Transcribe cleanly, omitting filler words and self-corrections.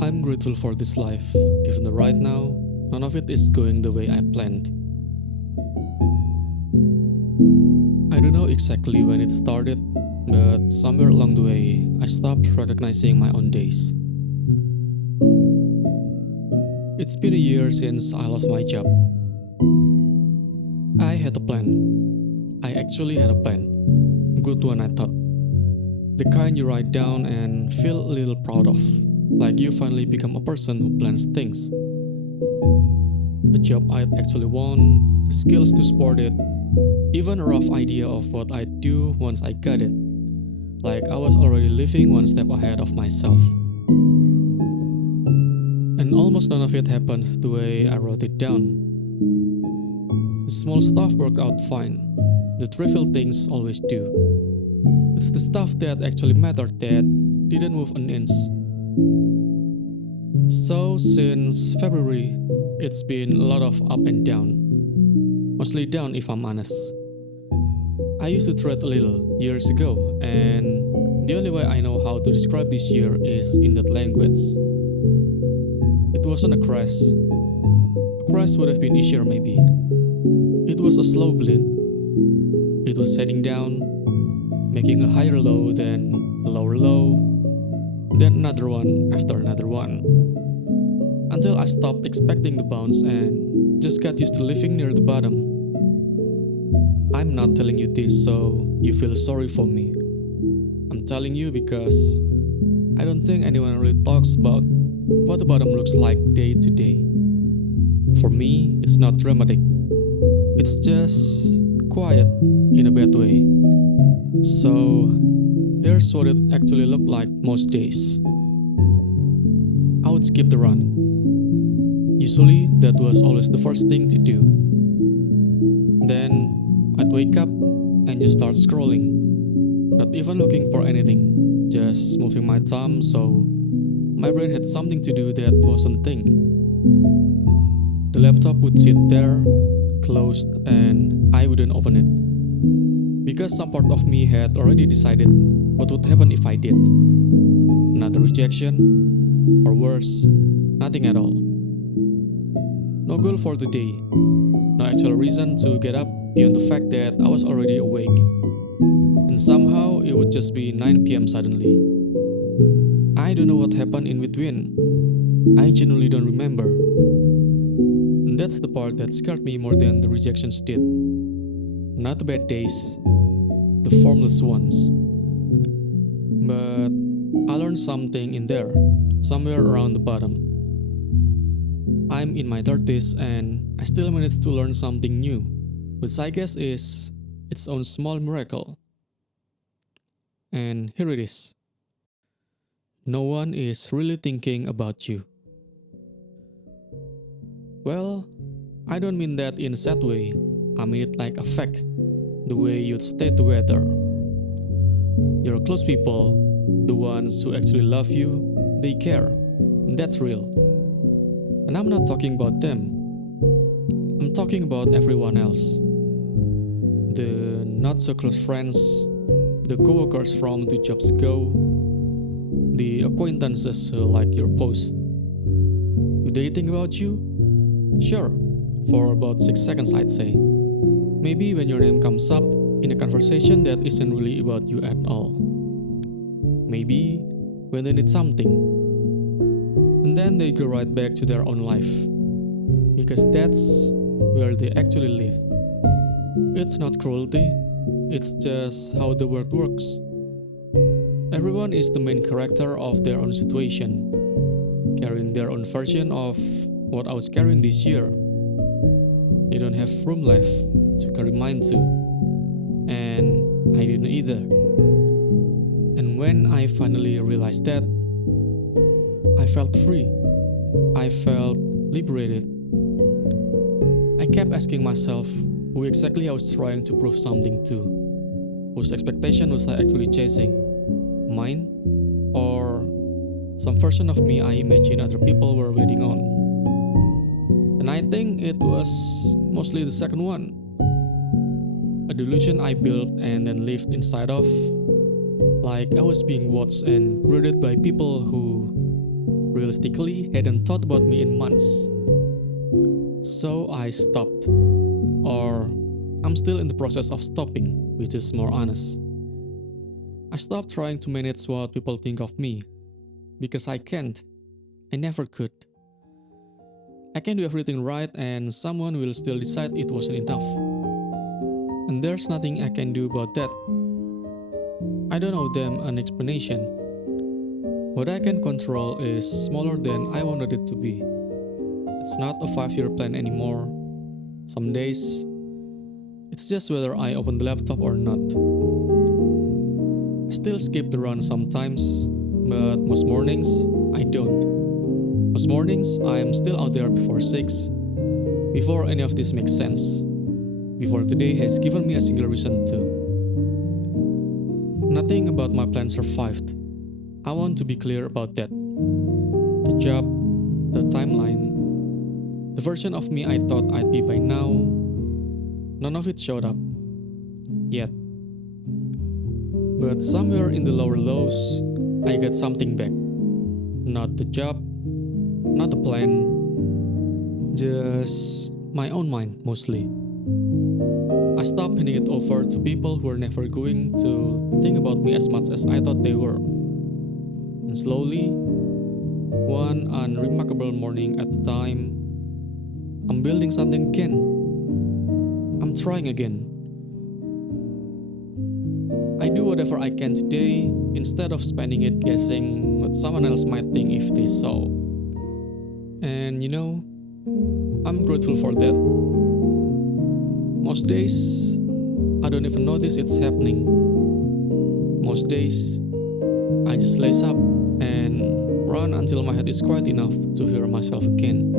I'm grateful for this life, even though right now, none of it is going the way I planned. I don't know exactly when it started, but somewhere along the way, I stopped recognizing my own days. It's been a year since I lost my job. I had a plan. I actually had a plan. A good one, I thought. The kind you write down and feel a little proud of, like you finally become a person who plans things. A job I'd actually want, the skills to support it, even a rough idea of what I'd do once I got it. Like I was already living one step ahead of myself. And almost none of it happened the way I wrote it down. The small stuff worked out fine. The trivial things always do. It's the stuff that actually mattered that didn't move an inch. So since February, it's been a lot of up and down. Mostly down if I'm honest. I used to tread a little years ago, and the only way I know how to describe this year is in that language. It wasn't a crash. A crash would have been easier maybe. It was a slow bleed. It was setting down, making a higher low, then a lower low, then another one after another one. Until I stopped expecting the bounce and just got used to living near the bottom. I'm not telling you this so you feel sorry for me. I'm telling you because I don't think anyone really talks about what the bottom looks like day to day. For me, it's not dramatic. It's just quiet in a bad way. So, here's what it actually looked like most days. I would skip the run. Usually, that was always the first thing to do. Then, I'd wake up and just start scrolling. Not even looking for anything, just moving my thumb so my brain had something to do that wasn't think. The laptop would sit there, closed, and I wouldn't open it. Because some part of me had already decided what would happen if I did. Another rejection, or worse, nothing at all. No goal for the day, no actual reason to get up beyond the fact that I was already awake. And somehow it would just be 9 p.m. suddenly. I don't know what happened in between. I genuinely don't remember. And that's the part that scared me more than the rejections did. Not the bad days, the formless ones. But I learned something in there, somewhere around the bottom. I'm in my 30s and I still managed to learn something new, which I guess is its own small miracle. And here it is. No one is really thinking about you. Well, I don't mean that in a sad way. I mean it like a fact, the way you'd stay together. Your close people, the ones who actually love you, they care. That's real. And I'm not talking about them. I'm talking about everyone else. The not so close friends, the coworkers from 2 jobs ago, the acquaintances who like your post. Do they think about you? Sure, for about 6 seconds I'd say. Maybe when your name comes up in a conversation that isn't really about you at all. Maybe when they need something. And then they go right back to their own life. Because that's where they actually live. It's not cruelty, it's just how the world works. Everyone is the main character of their own situation, carrying their own version of what I was carrying this year. They don't have room left to carry mine too, and I didn't either. And when I finally realized that, I felt free. I felt liberated. I kept asking myself who exactly I was trying to prove something to. Whose expectation was I actually chasing? Mine? Or some version of me I imagined other people were waiting on? And I think it was mostly the second one. A delusion I built and then lived inside of. Like I was being watched and graded by people who realistically hadn't thought about me in months. So I stopped. Or I'm still in the process of stopping, which is more honest. I stopped trying to manage what people think of me. Because I can't. I never could. I can do everything right and someone will still decide it wasn't enough. And there's nothing I can do about that. I don't owe them an explanation. What I can control is smaller than I wanted it to be. It's not a 5-year plan anymore. Some days, it's just whether I open the laptop or not. I still skip the run sometimes, but most mornings, I don't. Most mornings, I'm still out there before 6, before any of this makes sense, before today has given me a single reason to. Nothing about my plan survived. I want to be clear about that. The job, the timeline, the version of me I thought I'd be by now, none of it showed up. Yet. But somewhere in the lower lows, I got something back. Not the job, not the plan, just my own mind mostly. I stopped handing it over to people who were never going to think about me as much as I thought they were. And slowly, one unremarkable morning at a time, I'm building something again. I'm trying again. I do whatever I can today instead of spending it guessing what someone else might think if they saw. And I'm grateful for that. Most days, I don't even notice it's happening. Most days, I just lace up and run until my head is quiet enough to hear myself again.